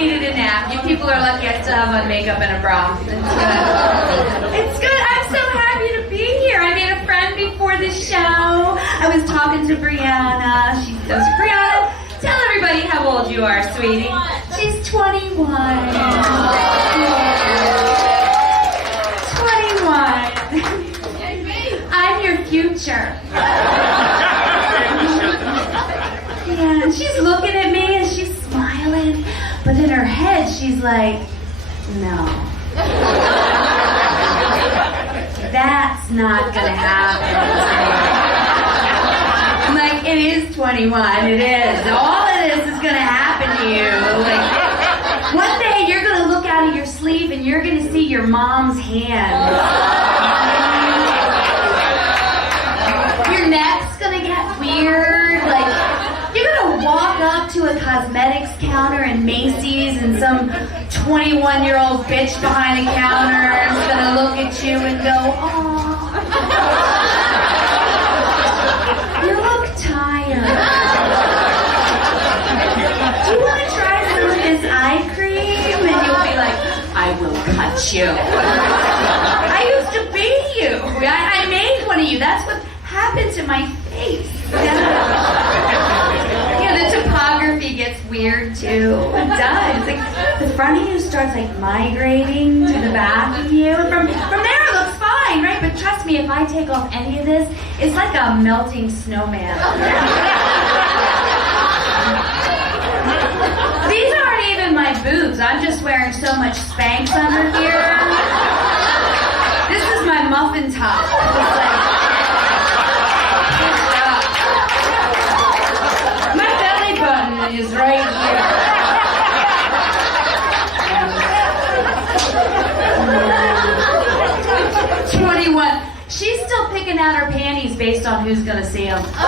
needed a nap. You people are lucky I still have on makeup and a bra. It's good. It's good. I'm so happy to be here. I made a friend before the show. I was talking to Brianna. She goes, Brianna, tell everybody how old you are, sweetie. She's 21. 21. I'm your future. Yeah, and she's looking at me and she's smiling, but in her head she's like, no. That's not gonna happen. I'm like, it is 21, it is. All of this is gonna happen to you. Like, one day you're gonna look out of your sleeve and you're gonna see your mom's hand. Your neck's gonna get weird, like, you're gonna walk up to a cosmetics counter in Macy's and some 21-year-old bitch behind a counter is gonna look at you and go, oh, you look tired. Do you want to try some of this eye cream? And you'll be like, I will cut you. I used to be you. I made one of you. That's what happened to my face. Yeah, the topography gets weird too. It does. Like, the front of you starts like migrating to the back of you. And from there it looks fine, right? But trust me, if I take off any of this, it's like a melting snowman. These aren't even my boobs. I'm just wearing so much Spanx under here. This is my muffin top. It's like, is right here. 21. She's still picking out her panties based on who's gonna see them. Remember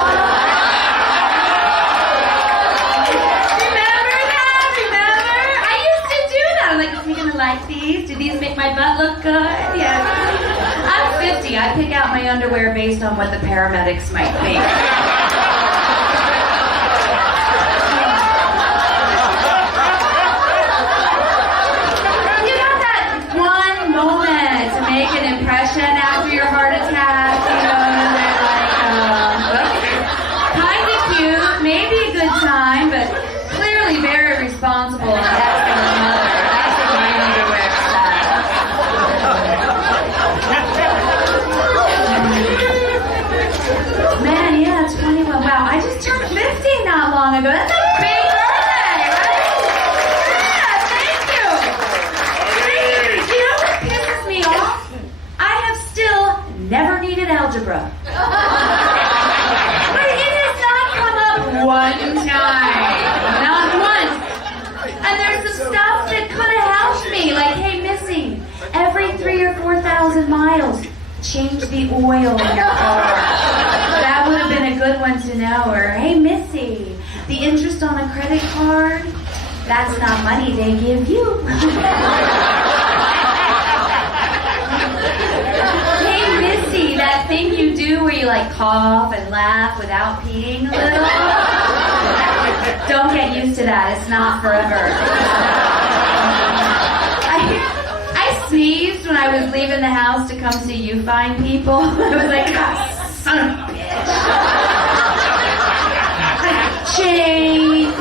that? Remember? I used to do that. I'm like, is he gonna like these? Do these make my butt look good? Yeah. I'm 50. I pick out my underwear based on what the paramedics might think. After your heart attack, you know, and they're like, kind of cute, maybe a good time, but clearly very responsible and asking her mother. That's what my underwear said. Man, yeah, 21. Wow, I just turned 50 not long ago. That's a big birthday, right? Yeah, thank you. You know what pisses me off? Never needed algebra. But it has not come up one time. Not once. And there's some stuff that could have helped me. Like, hey, Missy, every 3,000 or 4,000 miles, change the oil in your car. That would have been a good one to know. Or, hey, Missy, the interest on a credit card, that's not money they give you. That thing you do where you like cough and laugh without peeing a little. Don't get used to that. It's not forever. I sneezed when I was leaving the house to come see you fine people. I was like, oh, son of a bitch. Change.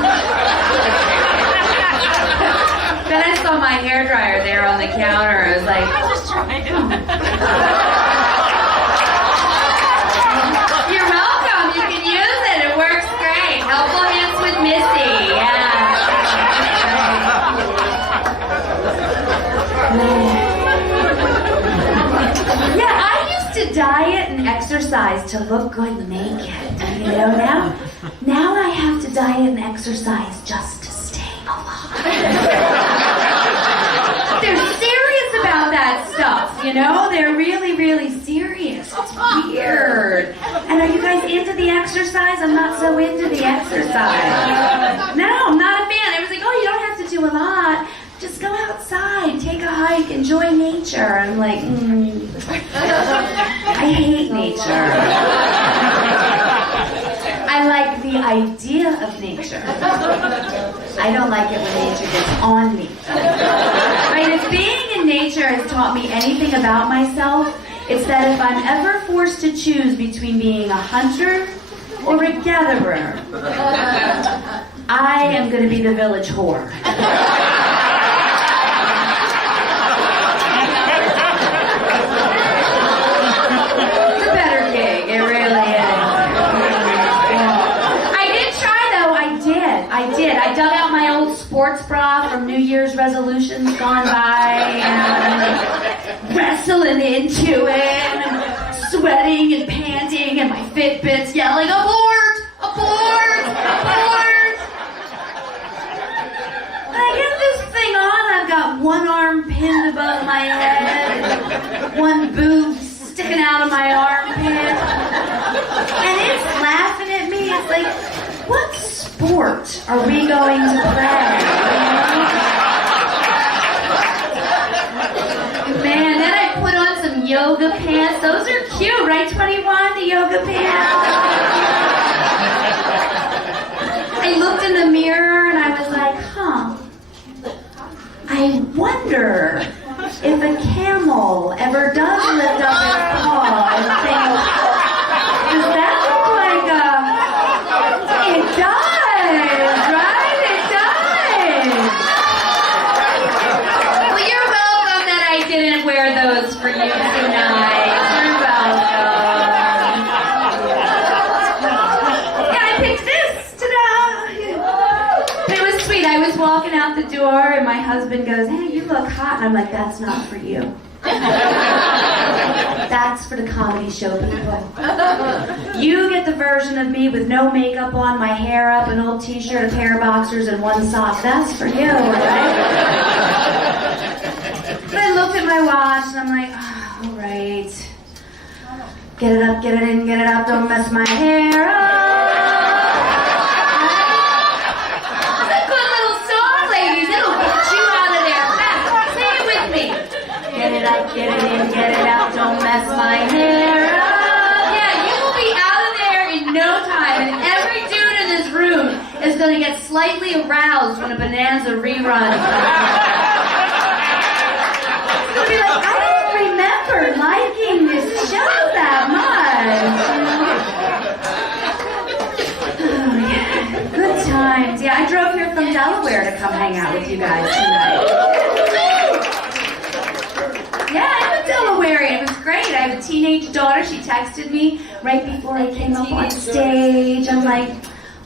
Then I saw my hairdryer there on the counter. I was like, I'm just trying. You're welcome. You can use it. It works great. Helpful hints with Missy. Yeah. Yeah, I used to diet and exercise to look good naked. You know, now I have to diet and exercise just to stay alive. They're serious about that stuff, you know? They're really, really serious. It's weird. And are you guys into the exercise? I'm not so into the exercise. No, I'm not a fan. I was like, oh, you don't have to do a lot. Just go outside, take a hike, enjoy nature. I'm like, I hate nature. I like the idea of nature. I don't like it when nature gets on me. Right? If being in nature has taught me anything about myself, it's that if I'm ever forced to choose between being a hunter or a gatherer, I am going to be the village whore. It's a better gig, it really is. I did try though, I did. I dug out my old sports bra from New Year's resolutions gone by, and wrestling into it, and sweating and panting, and my Fitbit's yelling, abort, abort, abort. I get this thing on, I've got one arm pinned above my head, one boob sticking out of my armpit, and it's laughing at me. It's like, what sport are we going to play? Man, then I put on some yoga pants. Those are cute, right, 21, the yoga pants? I looked in the mirror and I was like, I wonder if a camel ever does lift up its paw and think, does that look like it does, right? It does. Well, you're welcome that I didn't wear those for you tonight. You're welcome. Yeah, I picked this. Ta-da! It was sweet. I was walking out the door and my husband goes, hey, you look hot. And I'm like, that's not for you. That's for the comedy show people. You get the version of me with no makeup on, my hair up, an old t-shirt, a pair of boxers, and one sock. That's for you, right? But I looked at my watch and I'm like, oh, all right. Get it up, get it in, get it out, don't mess my hair up. Get it up, get it in, get it out, don't mess my hair up. Yeah, you will be out of there in no time, and every dude in this room is going to get slightly aroused when a Bonanza rerun. He'll be like, I don't remember liking this show that much. Oh, yeah. Good times. Yeah, I drove here from Delaware to come hang out with you guys tonight. Yeah, I'm a Delawarean. It was great. I have a teenage daughter. She texted me right before I came up on stage. I'm like,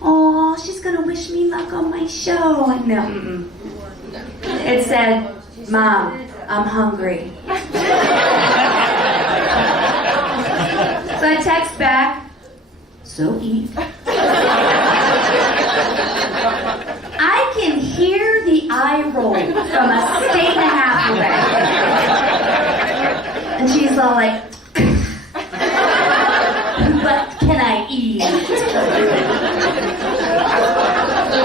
oh, she's going to wish me luck on my show. And no, it said, Mom, I'm hungry. So I text back, so eat. I can hear the eye roll from a state and a half away. And she's all like, what can I eat?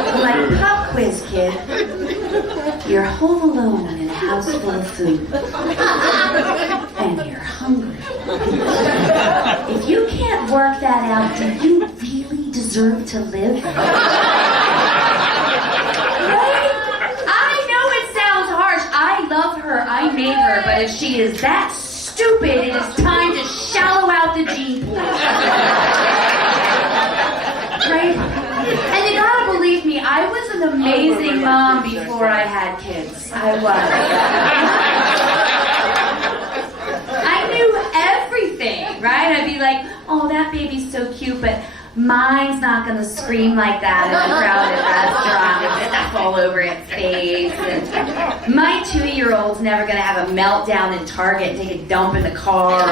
I'm like, pop quiz, kid. You're home alone in a house full of food. And you're hungry. If you can't work that out, do you really deserve to live? I know it sounds harsh. I love her. I made her. But if she is that stupid, it is time to shallow out the gene pool. Right? And you gotta believe me, I was an amazing mom before I had kids. I was. I knew everything, right? I'd be like, oh, that baby's so cute, but mine's not gonna scream like that in a crowded restaurant with stuff all over its face. And my 2-year-old's never gonna have a meltdown in Target and take a dump in the car.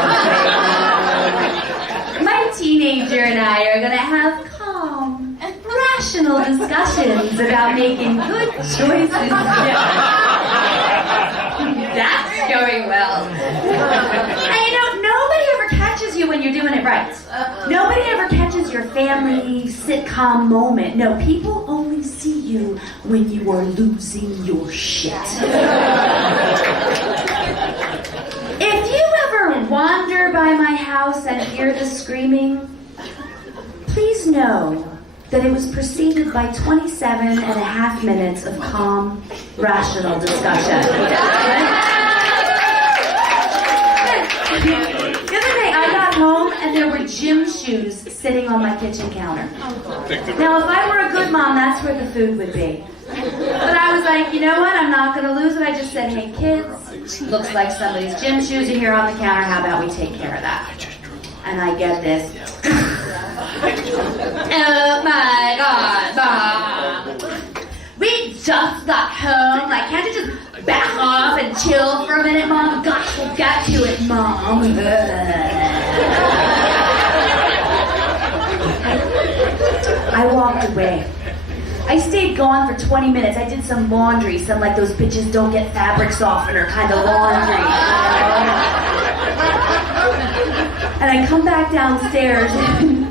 My teenager and I are gonna have calm, rational discussions about making good choices. That's going well. And you know, nobody ever catches you when you're doing it right. Nobody ever catches your family sitcom moment. No, people only see you when you are losing your shit. If you ever wander by my house and hear the screaming, please know that it was preceded by 27 and a half minutes of calm, rational discussion. The other day I got home and there were gym shoes sitting on my kitchen counter. Now if I were a good mom, that's where the food would be. But I was like, you know what, I'm not going to lose it. I just said, hey kids, looks like somebody's gym shoes are here on the counter. How about we take care of that? And I get this. Oh my God, Mom. We just got home. Like, can't you just back off and chill for a minute, Mom? Gosh, we'll get to it, Mom. I walked away. I stayed gone for 20 minutes. I did some laundry, some like those bitches don't get fabric softener kind of laundry. And I come back downstairs and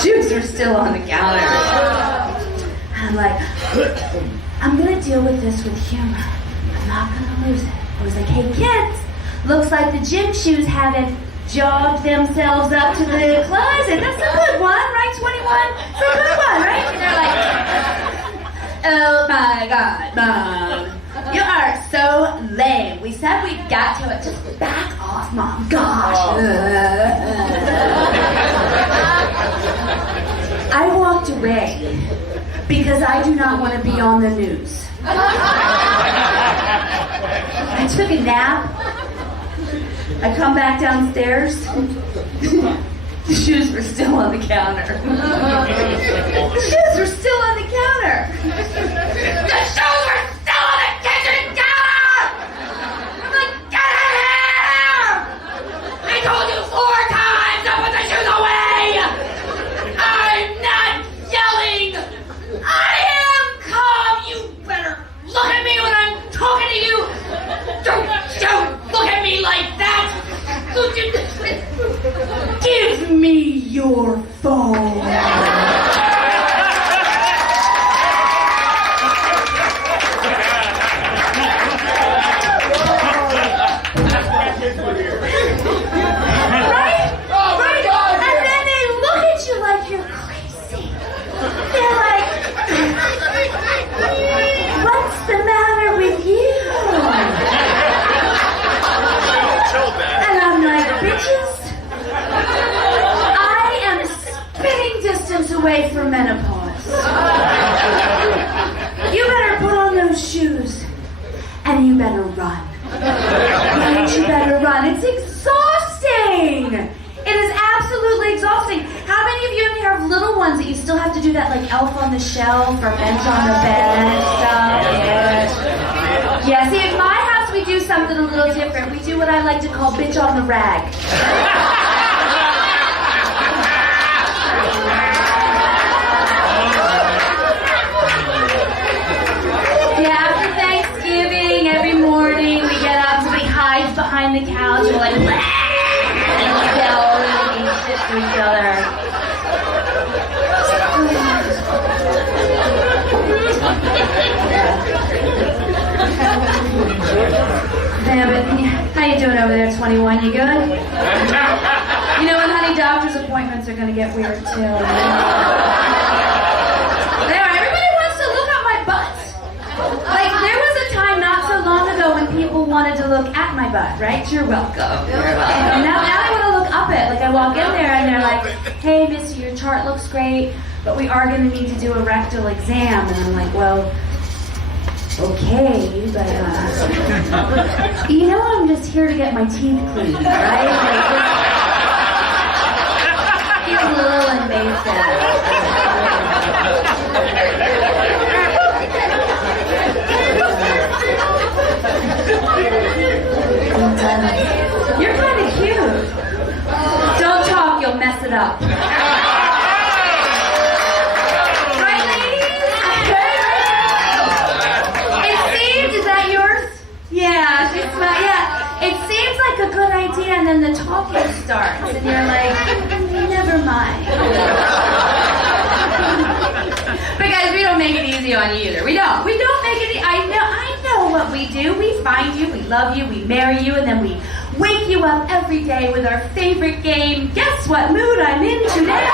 shoes are still on the counter. And I'm like, I'm gonna deal with this with humor. I'm not gonna lose it. I was like, hey kids, looks like the gym shoes haven't jogged themselves up to the closet. That's a good one, right, 21? It's a good one, right? And they're like, oh my God, Mom, you are so lame. We said we got to it. Just back off, Mom. Gosh. I walked away because I do not want to be on the news. I took a nap. I come back downstairs. The shoes were still on the counter. The shoes were still on the counter. The shoes were still on the kitchen counter! I'm like, get out of here! I told you 4 times to put the shoes away! I'm not yelling! I am calm! You better look at me when I'm talking to you! Don't look at me like that! Give me your phone! Away from menopause. You better put on those shoes and you better run. Right, you better run. It's exhausting. It is absolutely exhausting. How many of you in here have little ones that you still have to do that like Elf on the Shelf or Bench on the Bed and stuff? Yeah, see, in my house we do something a little different. We do what I like to call bitch on the rag. Behind the couch, we're like, and we yell and shit to each other. Yeah, but how you doing over there, 21? You good? You know, and honey, doctor's appointments are gonna get weird too. There, everybody wants to look at my butt. Like, there was a time not so long ago when people wanted to look at my butt, right? You're welcome. And now I want to look up it. Like, I walk in there and they're like, hey, Missy, your chart looks great, but we are going to need to do a rectal exam. And I'm like, well, okay, but, you know, I'm just here to get my teeth cleaned, right? Like, it's a little invasive. You're kind of cute. Don't talk, you'll mess it up. Right, ladies? It seems, is that yours? Yeah, yeah. It seems like a good idea, and then the talking starts, and you're like, never mind. But guys, we don't make it easy on you either. We don't make it easy. I know what we do. We find you, we love you, we marry you, and then we wake you up every day with our favorite game. Guess what mood I'm in today?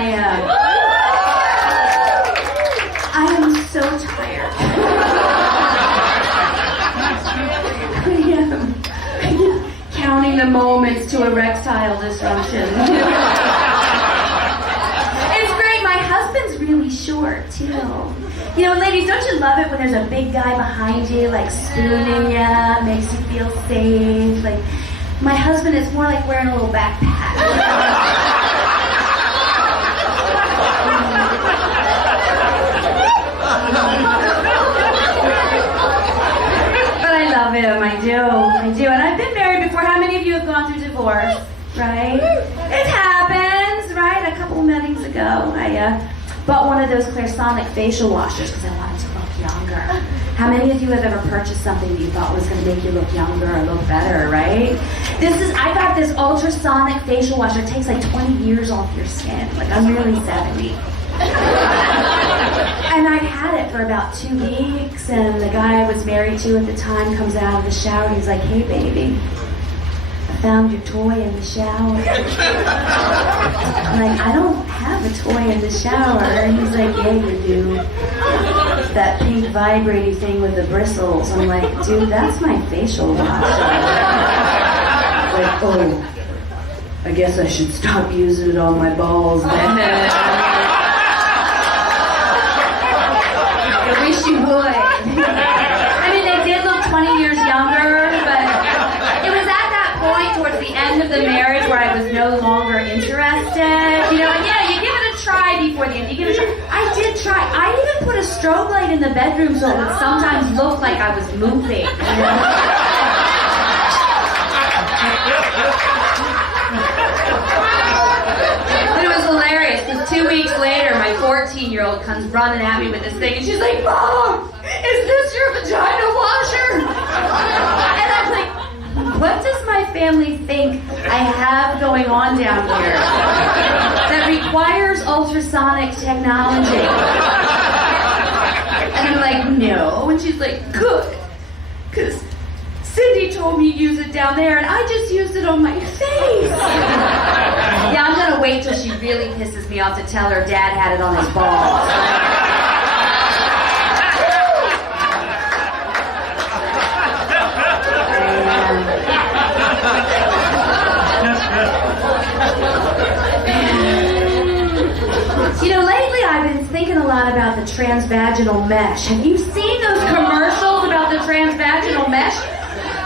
I am. I am so tired. I am counting the moments to erectile dysfunction. It's great. My husband's really short, too. You know, ladies, don't you love it when there's a big guy behind you, like spooning you, makes you feel safe? Like, my husband is more like wearing a little backpack. But I love him, I do. And I've been married before. How many of you have gone through divorce, right? It happens, right? A couple weddings ago, I bought one of those Clairsonic facial washers because I wanted to look younger. How many of you have ever purchased something that you thought was going to make you look younger or look better, right? I got this ultrasonic facial washer. It takes like 20 years off your skin. Like, I'm nearly 70. And I had it for about 2 weeks, and the guy I was married to at the time comes out of the shower and he's like, "Hey, baby, I found your toy in the shower." I'm like, "I don't have a toy in the shower." And he's like, "Yeah, you do. That pink vibrating thing with the bristles." I'm like, "Dude, that's my facial washer." Like, "Oh, I guess I should stop using it on my balls then." I wish you would. I mean, they did look 20 years younger, but it was at that point towards the end of the marriage where I was no longer interested. You know, yeah, you give it a try before the end. You give it a try. I did try. I even put a strobe light in the bedroom so it would sometimes look like I was moving. You know? But it was hilarious because 2 weeks later, my 14-year-old comes running at me with this thing, and she's like, "Mom, is this your vagina washer?" And I'm like, what does my family think I have going on down here that requires ultrasonic technology? And I'm like, "No." And she's like, "Good, because Cindy told me to use it down there, and I just used it on my face." Yeah, I'm gonna wait till she really pisses me off to tell her dad had it on his balls. You know, lately I've been thinking a lot about the transvaginal mesh. Have you seen those commercials about the transvaginal mesh?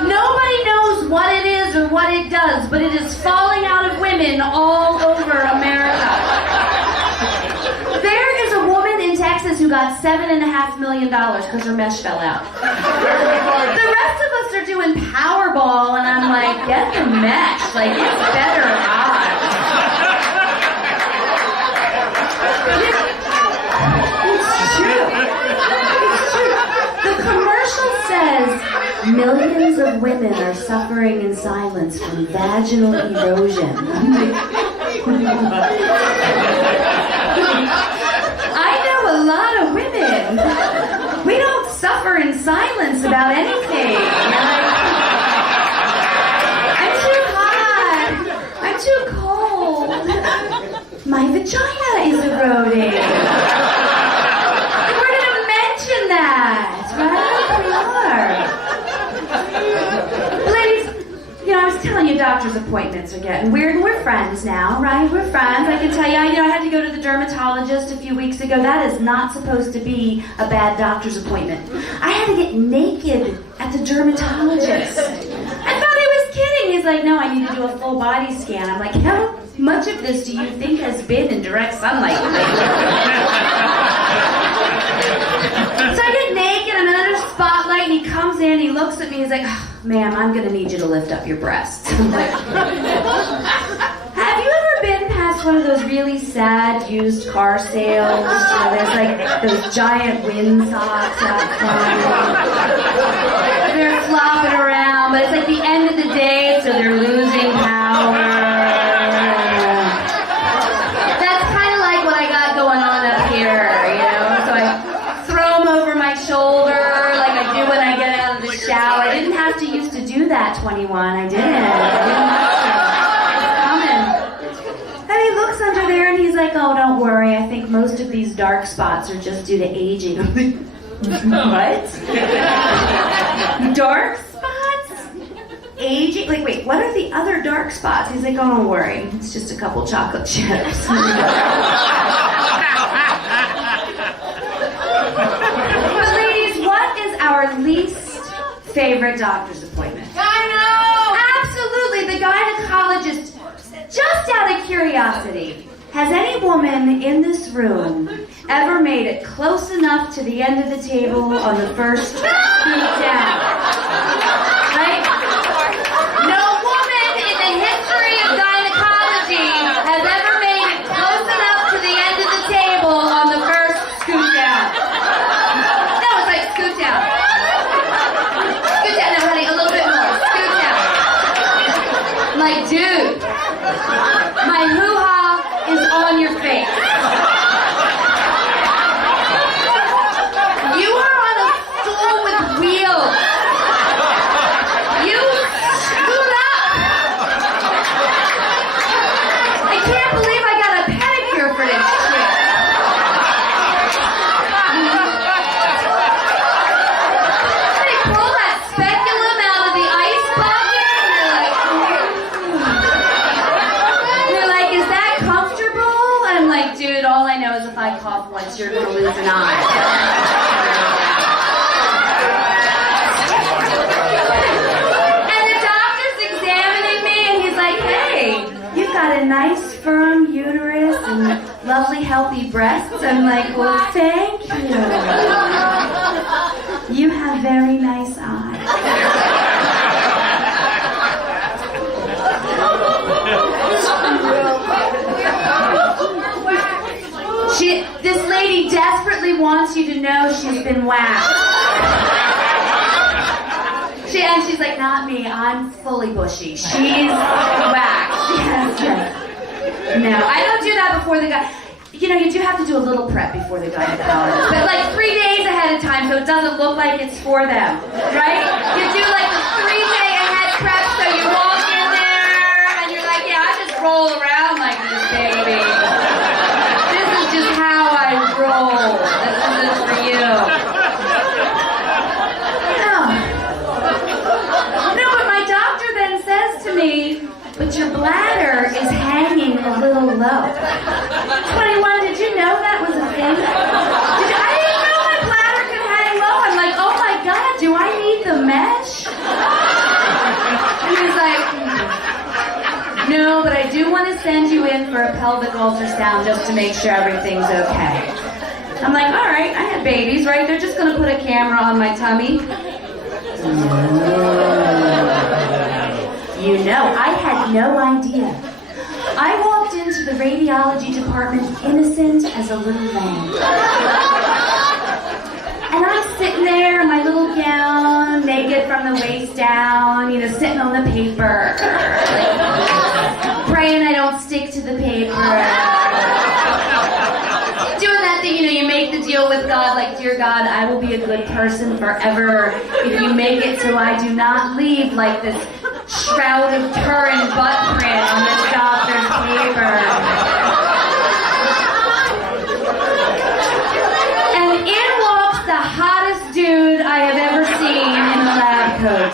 Nobody knows what it is or what it does, but it is falling out of women all over America. There is a woman in Texas who got $7.5 million because her mesh fell out. The rest of us are doing Powerball, and I'm like, get the mesh. Like, it's better odds. It's true. The commercial says millions of women are suffering in silence from vaginal erosion. I know a lot of women. We don't suffer in silence about anything. I'm too hot. I'm too cold. My vagina is eroding. We're going to mention that, right? We are. Ladies, you know, I was telling you doctor's appointments are getting weird, and we're friends now, right? We're friends. I can tell you, I had to go to the dermatologist a few weeks ago. That is not supposed to be a bad doctor's appointment. I had to get naked at the dermatologist. I thought he was kidding. He's like, "No, I need to do a full body scan." I'm like, "How much of this do you think has been in direct sunlight?" So I get naked, I'm under spotlight, and he comes in, he looks at me, he's like, "Oh, ma'am, I'm gonna need you to lift up your breasts." I'm like, have you ever been past one of those really sad used car sales where there's like those giant windsocks outside? They're flopping around, but it's like the end of the day, so they're losing power. That's kind of like what I got going on up here, you know? So I throw them over my shoulder like I do when I get out of the shower. I didn't have to used to do that, 21. I didn't have to. It's coming. And he looks under there and and he's like, oh, don't worry, I think most of these dark spots are just due to aging. What? Dark spots? Aging? Like, wait, what are the other dark spots? He's like, oh, don't worry, it's just a couple chocolate chips. But ladies, what is our least favorite doctor's appointment? I know! Absolutely, the gynecologist. Just out of curiosity, has any woman in this room ever made it close enough to the end of the table on the first scoop down? Right? No woman in the history of gynecology has ever made it close enough to the end of the table on the first scoop down. No, it's like scoop down. Scoop down. No, honey, a little bit more. Scoop down. I'm like, dude. My hoo-ha is on your face. You are on a stool with wheels. You scoot up. I can't believe I got a pedicure for this shit. They pull that speculum out of the ice bucket and you're like, is that comfortable? I'm like, dude, all I know is if I cough once, you're gonna lose an eye. And the doctor's examining me, and he's like, hey, you've got a nice, firm uterus and lovely, healthy breasts. I'm like, well, thank you. You have very nice eyes. This lady desperately wants you to know she's been waxed. And she's like, not me, I'm fully bushy. She's waxed. Yes. No, I don't do that before the guy. You know, you do have to do a little prep before the gynecologist. But like 3 days ahead of time so it doesn't look like it's for them. Right? You do like the 3-day ahead prep so you walk in there and you're like, yeah, I just roll around like this, baby. This is just how I roll. This is for you. Oh. No, but my doctor then says to me, but your bladder is hanging a little low. 21, did you know that was a thing? I didn't know my bladder could hang low. I'm like, oh my God, do I need the mesh? And he's like, no, but I do want to send you in for a pelvic ultrasound just to make sure everything's okay. I'm like, all right, I had babies, right? They're just going to put a camera on my tummy. You know, I had no idea. I walked into the radiology department innocent as a little lamb. And I'm sitting there in my little gown, naked from the waist down, you know, sitting on the paper, like, praying I don't stick to the paper. Doing that thing, you know, you make the deal with God, like, dear God, I will be a good person forever if you make it so I do not leave like this shroud of Turin butt print on this doctor's paper. And in walks the hottest dude I have ever seen in a lab coat.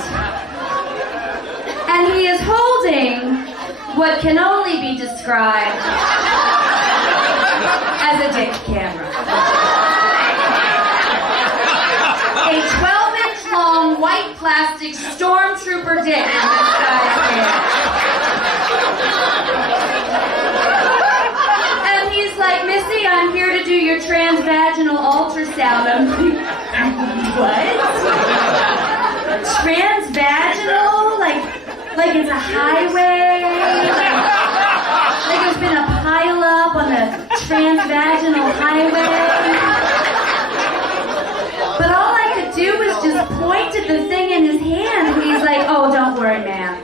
And he is holding what can only be described as a dick camera. A 12-inch long white plastic stormtrooper dick in this guy's hand. And he's like, Missy, I'm here to do your transvaginal ultrasound. I'm like, what? Transvaginal? Like it's a highway? Like there's been a pile-up on the transvaginal highway? But all I could do was just point at the thing in his hand, and he's like, oh, don't worry, ma'am.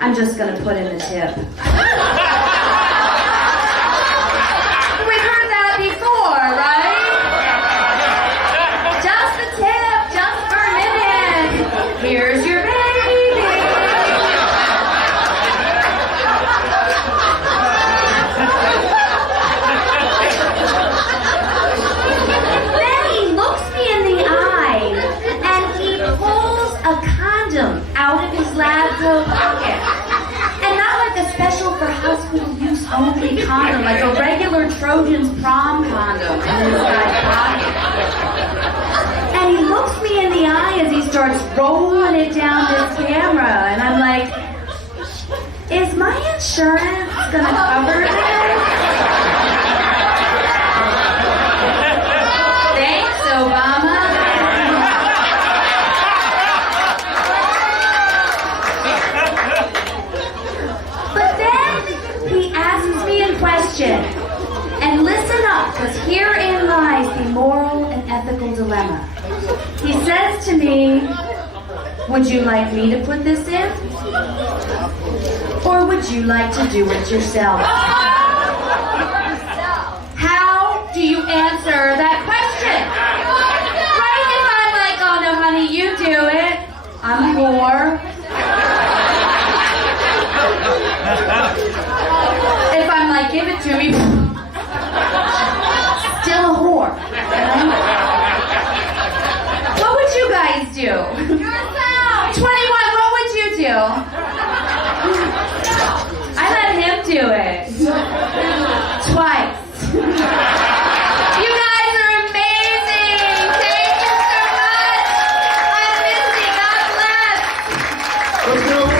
I'm just gonna put in the tip. We've heard that before, right? Just the tip, just for a minute. Here's your baby. tiny condom, like a regular Trojan's prom condom in his guy's pocket. And he looks me in the eye as he starts rolling it down this camera, and I'm like, is my insurance gonna cover this? Thanks, Obama. But then he asks me a question. And listen up, because herein lies the moral and ethical dilemma. He says to me, would you like me to put this in? Or would you like to do it yourself? How do you answer that question? Right? If I'm like, oh no honey, you do it. I'm a whore. If I'm like, give it to me. Still a whore. What would you guys do? 21, what would you do? I let him do it. Twice. You guys are amazing. Thank you so much. I'm Missy. God bless. Let's go.